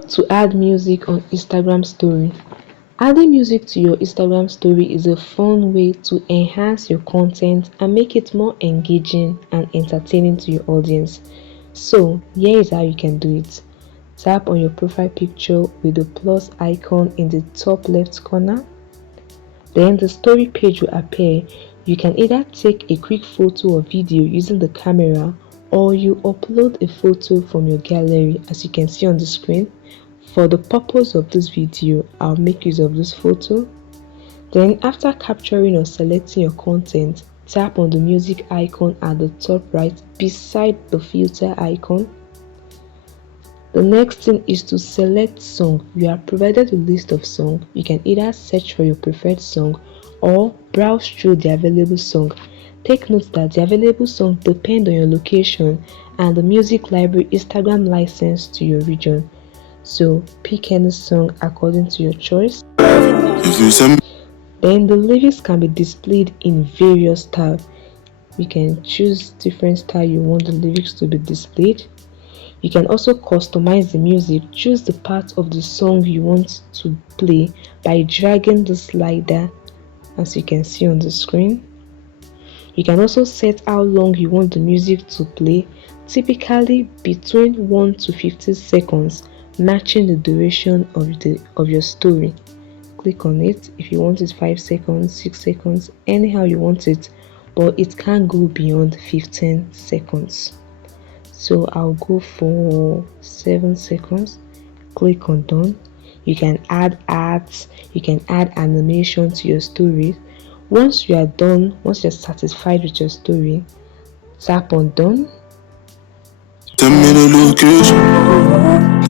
How to add music on Instagram story. Adding music to your Instagram story is a fun way to enhance your content and make it more engaging and entertaining to your audience. So here is how you can do it. Tap on your profile picture with the plus icon in the top left corner. Then the story page will appear. You can either take a quick photo or video using the camera, or you upload a photo from your gallery as you can see on the screen. For the purpose of this video, I'll make use of this photo. Then after capturing or selecting your content, tap on the music icon at the top right beside the filter icon. The next thing is to select song. You are provided a list of songs. You can either search for your preferred song or browse through the available song. Take note that the available song depend on your location and the music library Instagram license to your region. So pick any song according to your choice. Then the lyrics can be displayed in various styles. You can choose different style you want the lyrics to be displayed. You can also customize the music. Choose the part of the song you want to play by dragging the slider as you can see on the screen. You can also set how long you want the music to play, typically between 1 to 50 seconds, matching the duration of your story. Click on it if you want it 5 seconds, 6 seconds, anyhow you want it, but it can't go beyond 15 seconds. So I'll go for 7 seconds. Click on done. You can add ads, you can add animation to your story. Once you are done, once you're satisfied with your story, tap on done. Tell me the location.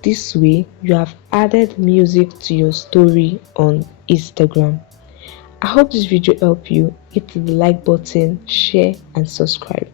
This way you have added music to your story on Instagram. I hope this video helped you. Hit the like button, share and subscribe.